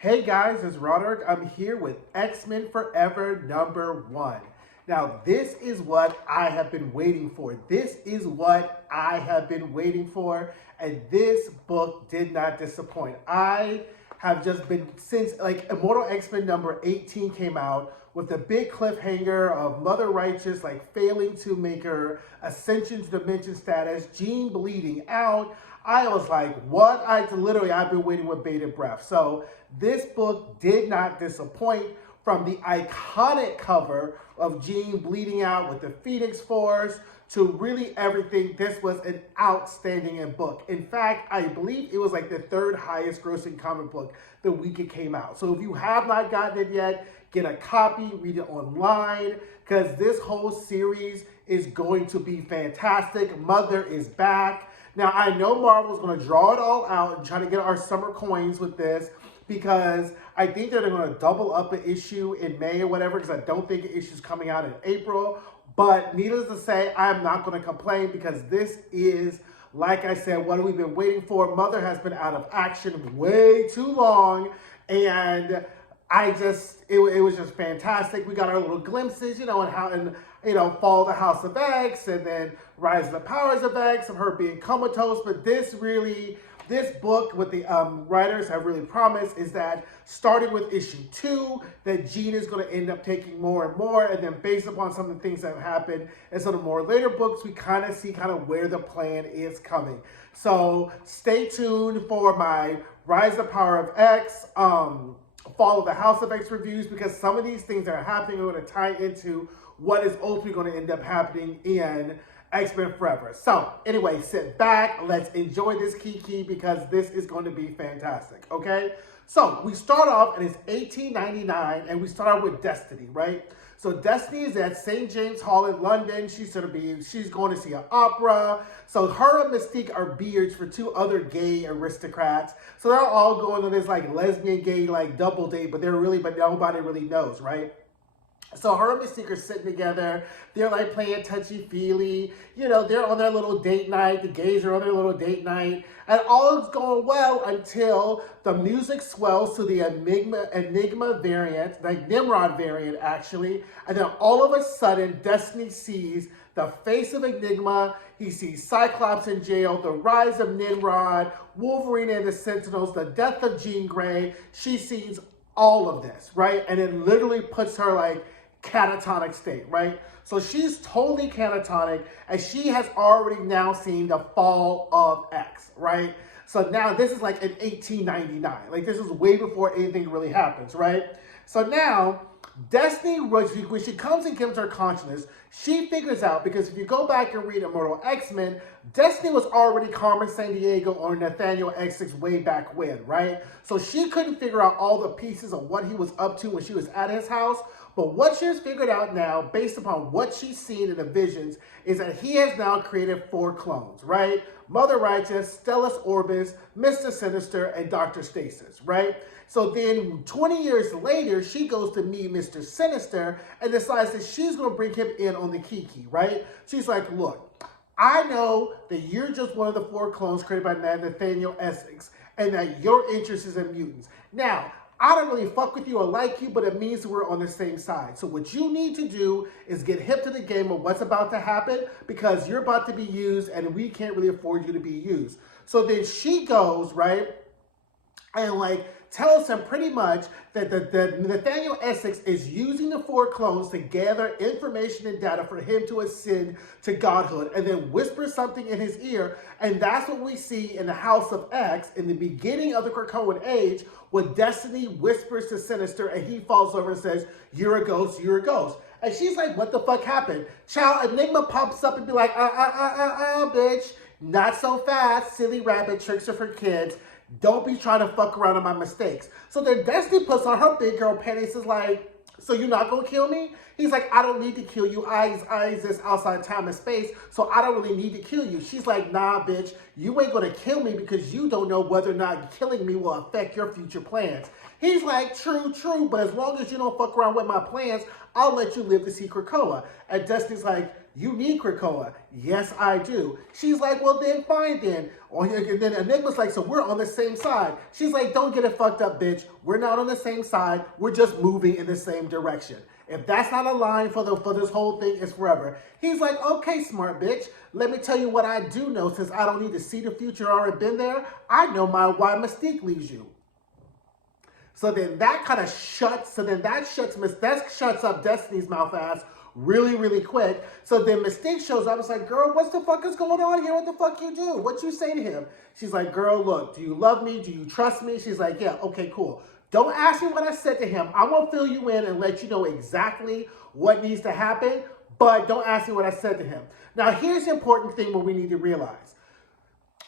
Hey guys, it's Roderick. I'm here with X-Men Forever #1. Now, this is what I have been waiting for. This is what I have been waiting for, and this book did not disappoint. I have just been, since like Immortal X-Men #18 came out, with the big cliffhanger of Mother Righteous like failing to make her ascension to dimension status, Jean bleeding out. I was like, what? I've been waiting with bated breath. So this book did not disappoint, from the iconic cover of Jean bleeding out with the Phoenix Force to really everything. This was an outstanding book. In fact, I believe it was like the third highest grossing comic book the week it came out. So if you have not gotten it yet, get a copy, read it online, because this whole series is going to be fantastic. Mother is back. Now, I know Marvel's going to draw it all out and try to get our summer coins with this, because I think that they're going to double up an issue in May or whatever, because I don't think an issue's coming out in April. But needless to say, I'm not going to complain, because this is, like I said, what we've been waiting for. Mother has been out of action way too long, and it was just fantastic. We got our little glimpses, and Fall of the House of X, and then Rise of the Powers of X, of her being comatose. But this book, what the writers have really promised, is that starting with issue 2, that Jean is going to end up taking more and more, and then based upon some of the things that have happened in some of the more later books, we kind of see where the plan is coming. So stay tuned for my Rise of the Power of X, Fall of the House of X reviews, because some of these things that are happening are going to tie into what is ultimately going to end up happening in X-Men Forever. So anyway, sit back, let's enjoy this Kiki, because this is going to be fantastic, okay? So we start off, and it's 1899, and we start out with Destiny, right? So Destiny is at St. James Hall in London. She's going to see an opera. So her and Mystique are beards for two other gay aristocrats. So they're all going on this like lesbian gay like double date, but nobody really knows, right? So her and Mystique are sitting together. They're like playing touchy-feely. They're on their little date night. The gays are on their little date night. And all is going well until the music swells to the Enigma variant, like Nimrod variant, actually. And then all of a sudden, Destiny sees the face of Enigma. He sees Cyclops in jail, the rise of Nimrod, Wolverine and the Sentinels, the death of Jean Grey. She sees all of this, right? And it literally puts her like catatonic state, right? So she's totally catatonic, and she has already now seen the fall of X, right? So now this is like in 1899. Like this is way before anything really happens, right? So now Destiny, when she comes and comes to her consciousness, she figures out, because if you go back and read Immortal X-Men, Destiny was already Carmen Sandiego or Nathaniel X6 way back when, right? So she couldn't figure out all the pieces of what he was up to when she was at his house. But what she has figured out now, based upon what she's seen in the visions, is that he has now created 4 clones, right? Mother Righteous, Stellus Orbis, Mr. Sinister, and Dr. Stasis, right? So then 20 years later, she goes to meet Mr. Sinister and decides that she's going to bring him in on the Kiki, right? She's like, look, I know that you're just one of the 4 clones created by Nathaniel Essex, and that your interest is in mutants. Now, I don't really fuck with you or like you, but it means we're on the same side. So what you need to do is get hip to the game of what's about to happen, because you're about to be used, and we can't really afford you to be used. So then she goes, right, and like tells him pretty much that the Nathaniel Essex is using the 4 clones to gather information and data for him to ascend to godhood, and then whispers something in his ear. And that's what we see in the House of X in the beginning of the Krakoan age, when Destiny whispers to Sinister, and he falls over and says, "You're a ghost, you're a ghost." And she's like, what the fuck happened? Child, Enigma pops up and be like, bitch, not so fast, silly rabbit, tricks are for kids. Don't be trying to fuck around on my mistakes. So then Destiny puts on her big girl panties, is like, so you're not gonna kill me? He's like, I don't need to kill you. I exist outside time and space, so I don't really need to kill you. She's like, nah, bitch, you ain't gonna kill me, because you don't know whether or not killing me will affect your future plans. He's like, true, but as long as you don't fuck around with my plans, I'll let you live to see Krakoa. And Destiny's like, You need Krakoa. Yes, I do. She's like, well, then fine then. And then Enigma's like, so we're on the same side. She's like, don't get it fucked up, bitch. We're not on the same side. We're just moving in the same direction. If that's not a line for this whole thing, it's forever. He's like, okay, smart bitch. Let me tell you what I do know, since I don't need to see the future or already been there. I know why Mystique leaves you. So then that kind of shuts up Destiny's mouth ass really, really quick. So then Mystique shows up. It's like, girl, what the fuck is going on here? What the fuck you do? What you say to him? She's like, girl, look, do you love me? Do you trust me? She's like, yeah, okay, cool. Don't ask me what I said to him. I won't fill you in and let you know exactly what needs to happen, but don't ask me what I said to him. Now, here's the important thing what we need to realize.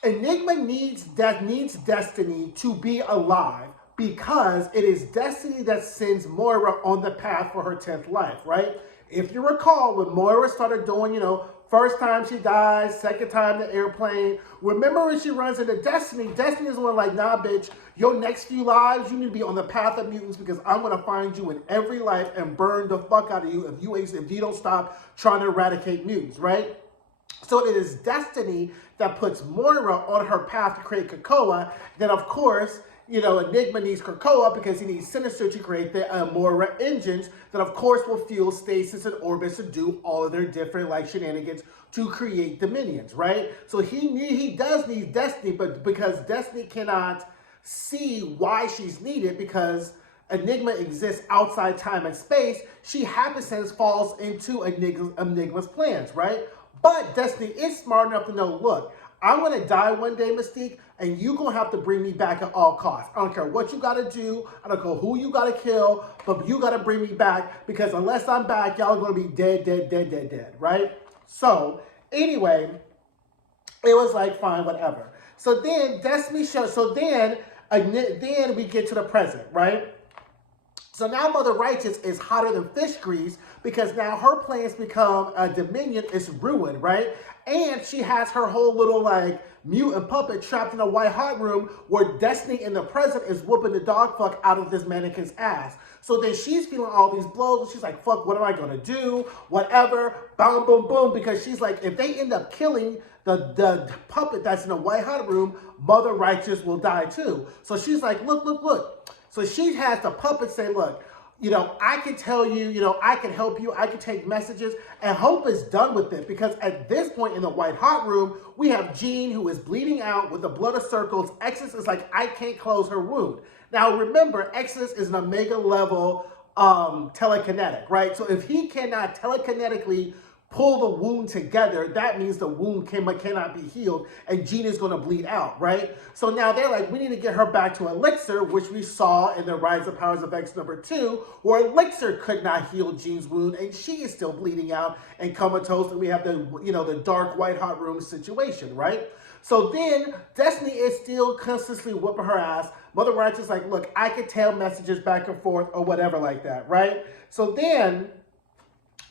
Enigma needs Destiny to be alive, because it is Destiny that sends Moira on the path for her 10th life, right? If you recall, when Moira started doing, first time she dies, second time the airplane, remember when she runs into Destiny, Destiny is the one like, nah, bitch, your next few lives, you need to be on the path of mutants, because I'm going to find you in every life and burn the fuck out of you if you don't stop trying to eradicate mutants, right? So it is Destiny that puts Moira on her path to create Krakoa. Then, of course, Enigma needs Krakoa because he needs Sinister to create the Moira engines that, of course, will fuel Stasis and Orbis to do all of their different, shenanigans to create the minions, right? So he does need Destiny, but because Destiny cannot see why she's needed, because Enigma exists outside time and space, she happenstance falls into Enigma's plans, right? But Destiny is smart enough to know, look, I'm going to die one day, Mystique, and you're going to have to bring me back at all costs. I don't care what you got to do. I don't care who you got to kill, but you got to bring me back, because unless I'm back, y'all are going to be dead, right? So, anyway, it was like, fine, whatever. So then Destiny shows, then we get to the present, right? So now Mother Righteous is hotter than fish grease, because now her plans become Dominion is ruined, right? And she has her whole little mutant puppet trapped in a white hot room where Destiny in the present is whooping the dog fuck out of this mannequin's ass. So then she's feeling all these blows, and she's like, fuck, what am I gonna do? Whatever, boom, boom, boom, because she's like, if they end up killing the puppet that's in the white hot room, Mother Righteous will die too. So she's like, look. So she has the puppet say, look, I can tell you, I can help you, I can take messages, and Hope is done with it, because at this point in the white hot room, we have Jean, who is bleeding out with the blood of circles. Exodus is like, I can't close her wound. Now remember, Exodus is an Omega level telekinetic, right? So if he cannot telekinetically pull the wound together, that means the wound cannot be healed, and Jean is going to bleed out, right? So now they're like, we need to get her back to Elixir, which we saw in the Rise of Powers of X #2, where Elixir could not heal Jean's wound, and she is still bleeding out and comatose, and we have the dark white hot room situation, right? So then Destiny is still constantly whooping her ass. Mother Righteous is like, look, I can tell messages back and forth or whatever like that, right? So then,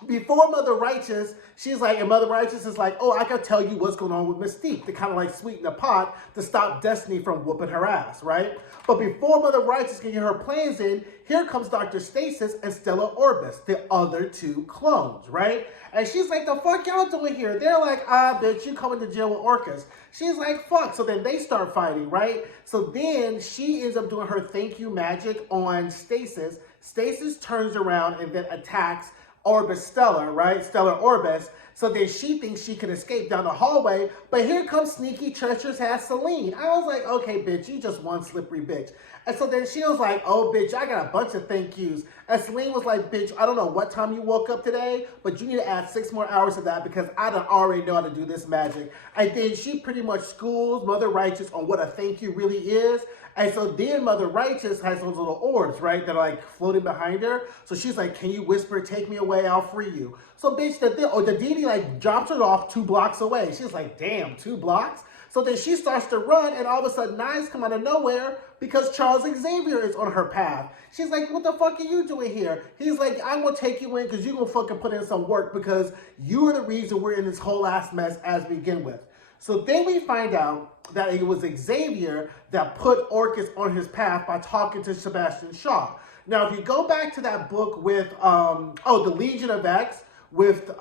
before Mother Righteous, Mother Righteous is like, oh, I can tell you what's going on with Mystique to kind of sweeten the pot to stop Destiny from whooping her ass, right? But before Mother Righteous can get her plans in, here comes Dr. Stasis and Stella Orbis, the other two clones, right? And she's like, the fuck y'all doing here? They're like, bitch, you coming to jail with Orcus. She's like, fuck. So then they start fighting, right? So then she ends up doing her thank you magic on Stasis. Stasis turns around and then attacks Orbis Stellar, right? Stellar Orbis. So then she thinks she can escape down the hallway, but here comes sneaky, treacherous ass Celine. I was like, okay, bitch, you just one slippery bitch. And so then she was like, oh, bitch, I got a bunch of thank yous. And Celine was like, bitch, I don't know what time you woke up today, but you need to add 6 more hours to that, because I don't already know how to do this magic. And then she pretty much schools Mother Righteous on what a thank you really is. And so then Mother Righteous has those little orbs, right, that are floating behind her. So she's like, can you whisper, take me away, I'll free you. So bitch, the Dee drops it off 2 blocks away. She's like, damn, 2 blocks? So then she starts to run, and all of a sudden knives come out of nowhere because Charles Xavier is on her path. She's like, what the fuck are you doing here? He's like, I'm going to take you in because you're going to fucking put in some work, because you're the reason we're in this whole ass mess as we begin with. So then we find out that it was Xavier that put Orcus on his path by talking to Sebastian Shaw. Now, if you go back to that book with, The Legion of X, with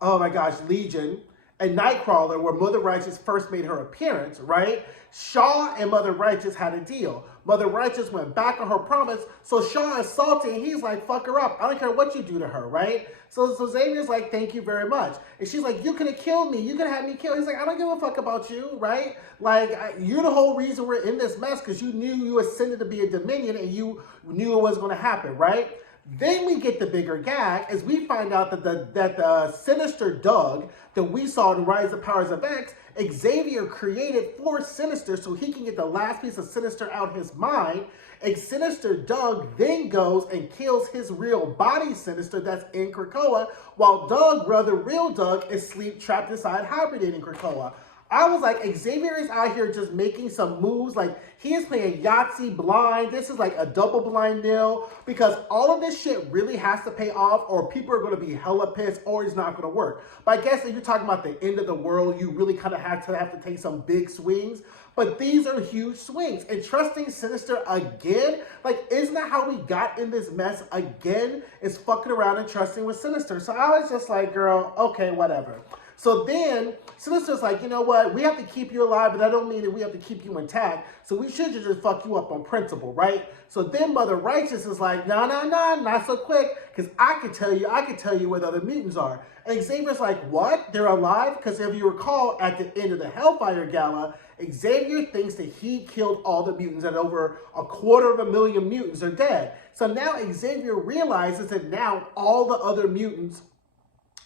oh my gosh, Legion and Nightcrawler, where Mother Righteous first made her appearance, right? Shaw and Mother Righteous had a deal. Mother Righteous went back on her promise, so Shaw is salty, and he's like, fuck her up. I don't care what you do to her, right? So Xavier's like, thank you very much. And she's like, you could have killed me. You could have had me killed. He's like, I don't give a fuck about you, right? Like, you're the whole reason we're in this mess, because you knew you ascended to be a Dominion, and you knew it was going to happen, right? Then we get the bigger gag as we find out that the Sinister Doug that we saw in Rise of the Powers of X, Xavier created for Sinister so he can get the last piece of Sinister out his mind. And Sinister Doug then goes and kills his real body Sinister that's in Krakoa, while Doug, brother, real Doug, is sleep trapped inside hibernating Krakoa. I was like, Xavier is out here just making some moves. Like, he is playing Yahtzee blind. This is like a double blind nil, because all of this shit really has to pay off, or people are going to be hella pissed, or it's not going to work. But I guess if you're talking about the end of the world, you really kind of have to take some big swings. But these are huge swings. And trusting Sinister again, like, isn't that how we got in this mess again? Is fucking around and trusting with Sinister. So I was just like, girl, okay, whatever. So then Sinister's like, you know what? We have to keep you alive, but that don't mean that we have to keep you intact. So we should just fuck you up on principle, right? So then Mother Righteous is like, no, not so quick, because I can tell you where the other mutants are. And Xavier's like, what? They're alive? Because if you recall, at the end of the Hellfire Gala, Xavier thinks that he killed all the mutants and over 250,000 mutants are dead. So now Xavier realizes that now all the other mutants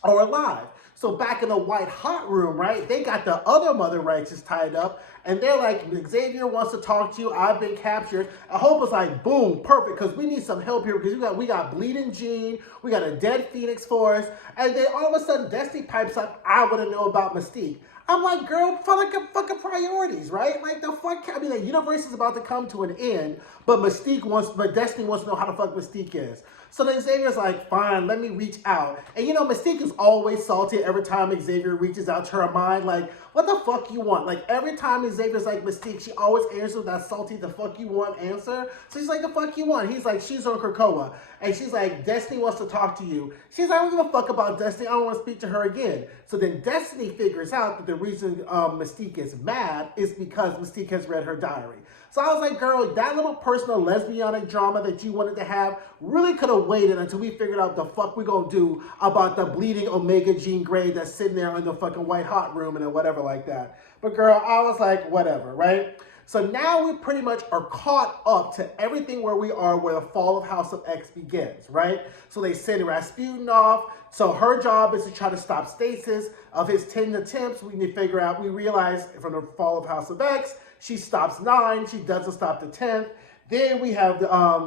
are alive. So back in the White Hot Room, right, they got the other Mother Righteous tied up, and they're like, Xavier wants to talk to you, I've been captured. I hope it's like, boom, perfect, because we need some help here, because we got Bleeding Jean, we got a dead Phoenix Force, and then all of a sudden, Destiny pipes up, I want to know about Mystique. I'm like, girl, fucking priorities, right? Like, the fuck, I mean, the universe is about to come to an end, but Destiny wants to know how the fuck Mystique is. So then Xavier's like, fine, let me reach out. And you know, Mystique is always salty every time Xavier reaches out to her mind. Like, what the fuck you want? Like, every time Xavier's like, Mystique, she always answers with that salty, the fuck you want answer. So she's like, the fuck you want? He's like, she's on Krakoa. And she's like, Destiny wants to talk to you. She's like, I don't give a fuck about Destiny. I don't want to speak to her again. So then Destiny figures out that the reason Mystique is mad is because Mystique has read her diary. So I was like, girl, that little personal lesbianic drama that you wanted to have really could have waited until we figured out the fuck we gonna do about the bleeding Omega Jean Grey that's sitting there in the fucking White Hot Room and whatever like that. But girl, I was like, whatever, right? So now we pretty much are caught up to everything where we are, where the fall of House of X begins, right? So they send Rasputin off. So her job is to try to stop stasis. Of his 10 attempts, we realize from the fall of House of X, she stops 9, she doesn't stop the 10th. Then we have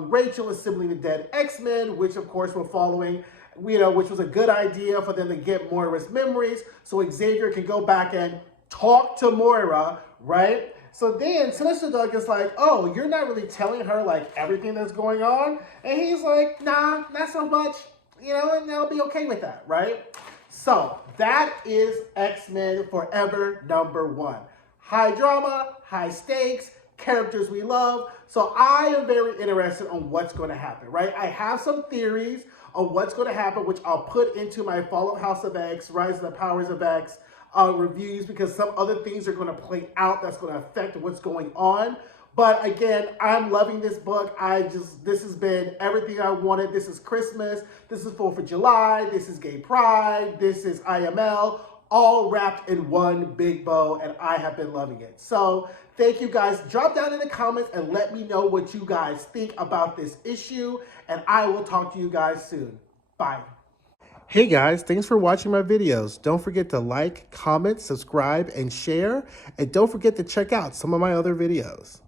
Rachel assembling the dead X-Men, which of course we're following, you know, which was a good idea for them to get Moira's memories so Xavier can go back and talk to Moira, right? So then Sinister Doug is like, oh, you're not really telling her like everything that's going on? And he's like, nah, not so much, you know, and they'll be okay with that, right? So that is X-Men Forever #1. High drama, high stakes, characters we love. So I am very interested on what's going to happen, right? I have some theories on what's going to happen, which I'll put into my Fall of House of X, Rise of the Powers of X reviews, because some other things are going to play out that's going to affect what's going on. But again, I'm loving this book. This has been everything I wanted. This is Christmas. This is 4th of July. This is Gay Pride. This is IML. All wrapped in one big bow, and I have been loving it. So thank you guys. Drop down in the comments and let me know what you guys think about this issue, and I will talk to you guys soon. Bye. Hey guys, thanks for watching my videos. Don't forget to like, comment, subscribe, and share, and don't forget to check out some of my other videos.